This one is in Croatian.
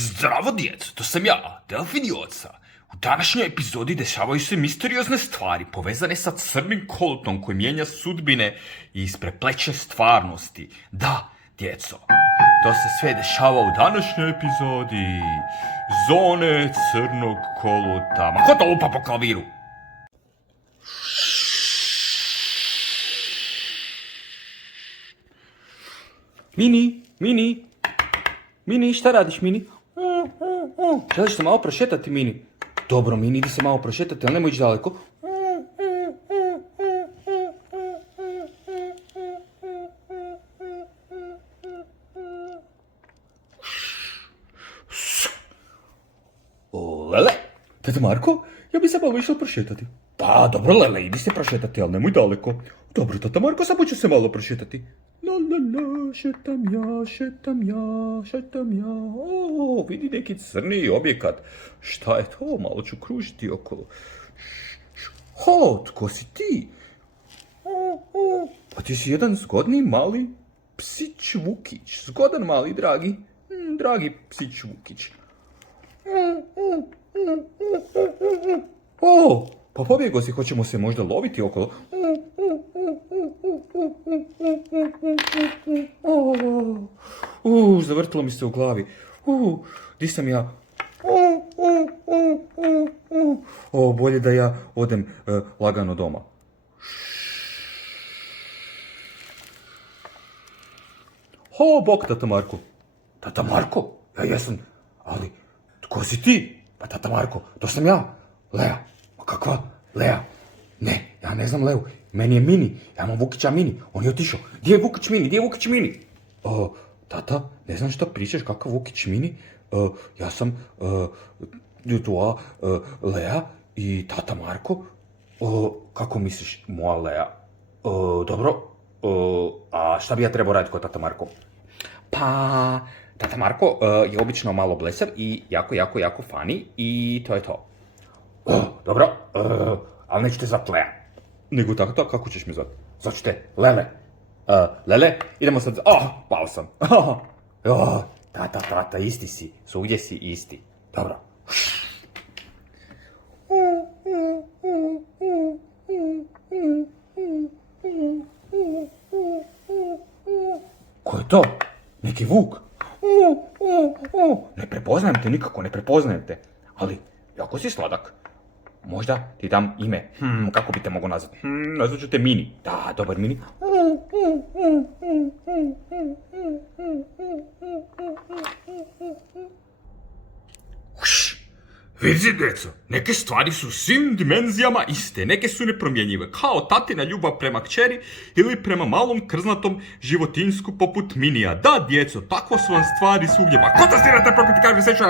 Zdravo djeco, to sam ja, Delfin Joca. U današnjoj epizodi dešavaju se misteriozne stvari povezane sa crnim kolutom koji mijenja sudbine i isprepleće stvarnosti. Da, djeco, to se sve dešava u današnjoj epizodi Zone crnog koluta. Ma ko to lupa po klaviru? Mini, šta radiš, Mini? Želiš se malo prošetati, Mini? Dobro, Mini, idi se malo prošetati, ali nemoj ići daleko. Lele? Tata Marko, ja bi se malo išao prošetati. Da, dobro, Lele, idi se prošetati, ali nemoj daleko. Dobro, tata Marko, samo ću se malo prošetati. La la la, šetam ja. O, vidi neki crni objekat. Šta je to? Malo ću kružiti okolo. Ho, tko si ti? Pa ti si jedan zgodni mali psić Vukić. Zgodan mali, dragi psić Vukić. O, pa pobjego si, hoćemo se možda loviti okolo. Zavrtilo mi se u glavi. Di sam ja? Bolje da ja odem lagano doma. Bok, tata Marko. Tata Marko? Ja jesam, ali tko si ti? Pa tata Marko, to sam ja, Lea. Pa kakva Lea? Ne, ja ne znam Leu, meni je Mini, ja imam Vukića Mini, on je otišao. Gdje je Vukić Mini? Tata, ne znam šta pričaš, kakav Vukić Mini? Ja sam tvoja Lea i tata Marko. Kako misliš, moja Lea? Dobro, a šta bi ja trebao raditi kod tata Marko? Pa, tata Marko je obično malo blesav i jako funny i to je to. Dobro, ali neću te zvati Lea. Nego tako, kako ćeš me zvati? Zvat te Lele. Lele, idemo sad. Pao sam. Tata, isti si. Svugdje si isti. Dobro. Ko je to? Neki vuk? Ne prepoznajem te nikako, ali jako si sladak. Možda ti dam ime. Kako bi te mogo nazvati? Nazvat ću te Mini. Da, dobar Mini. Vidi, djeco, neke stvari su u svim dimenzijama iste, neke su nepromjenjive, kao tatina ljubav prema kćeri ili prema malom krznatom životinsku poput Minija. Da, djeco, tako su vam stvari svugdje. Ma ko to stirate, prokleti kažem, sve ću